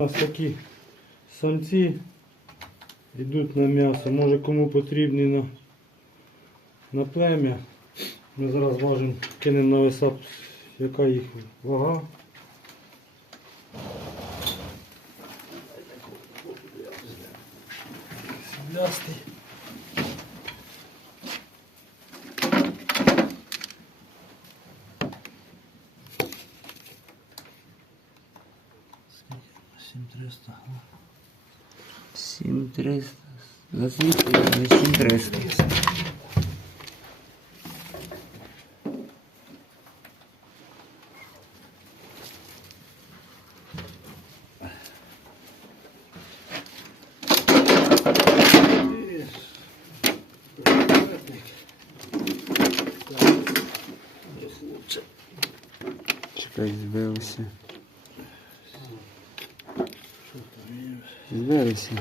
У нас такі самці йдуть на м'ясо. Може кому потрібні на, на плем'я. Ми зараз важимо, кинемо на весап, яка їх вага. Сіблястий. Сім триста. 7300. Засвітлює 7300. Чекай, збився. Виключи.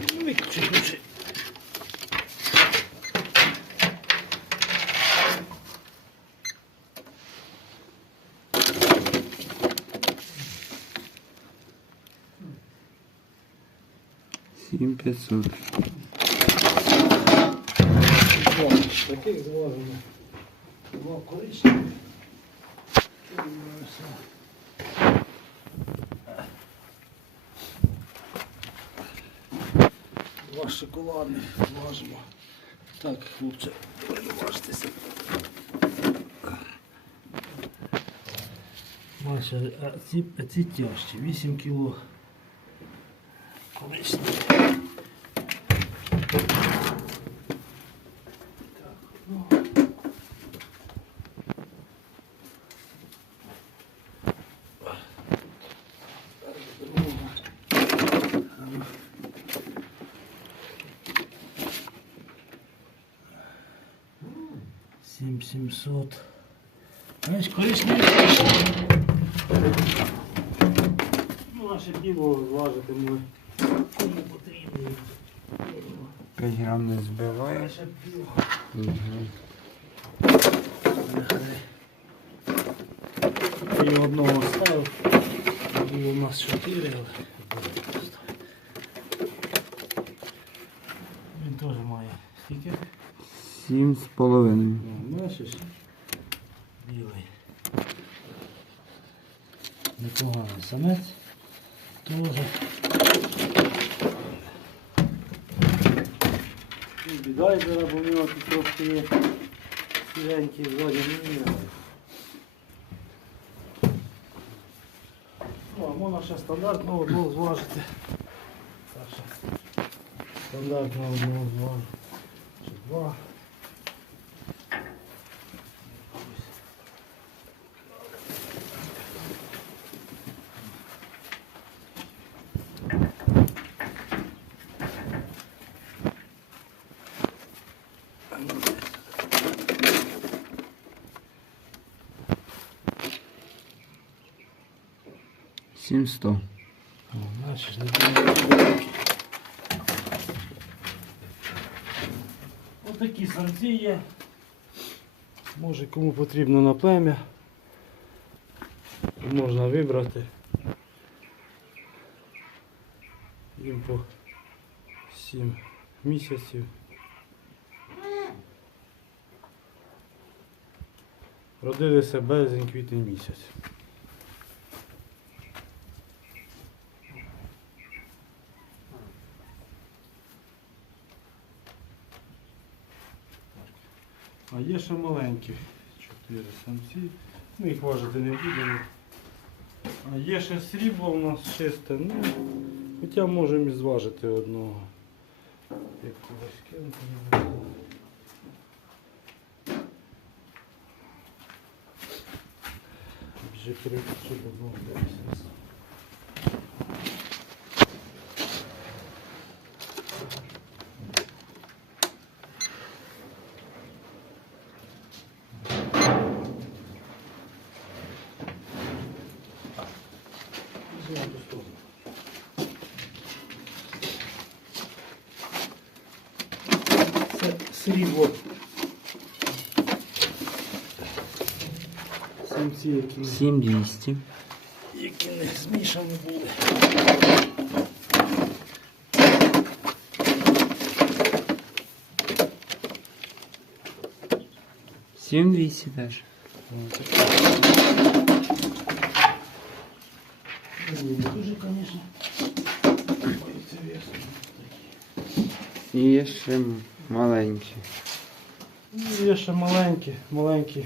Сім п'ятсот. Таких зважено. Два коричневі. Шоколадний, важимо. Так, хлопче, переважтеся. Маша, а ці, а ці тяжчі, 8 кіло. колишні. 7700. Ось колісниця. Ну, наше діло зважити ми. Кому потрібно. 5 грам не збиває. Угу. Я одного ставив. Було у нас 4, але Він теж має. Скільки? Сім з половиною. Ну, бачиш? Білий. Непоганий самець. Тоже. Бідай зараз, бо в нього тут трошки є сіренький ззаді. Ну, ні. О, а можна ще стандартного одного зважити. Так що стандартного одного зважу. Чи два. Сім сто. О, бачиш, не дуже. Ось такі самці є. Може кому потрібно на плем'я. Можна вибрати. Їм по 7 місяців. Родилися березень, квітень місяць. А є ще маленькі. Чотири самці. Ми їх важити не будемо. А є ще срібло у нас чисте. Ну, хоча можемо і зважити одного. Як когось кинути не було. Вже переключу до три вот які. 7200. Які не змішані були. Сім двісті теж. Дуже, звісно. І маленькі. Ну, Є ще маленькі, маленькі.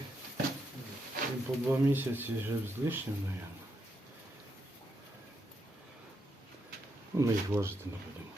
По два місяці вже з лишнім, мабуть. Ну, Ми їх важити не будемо.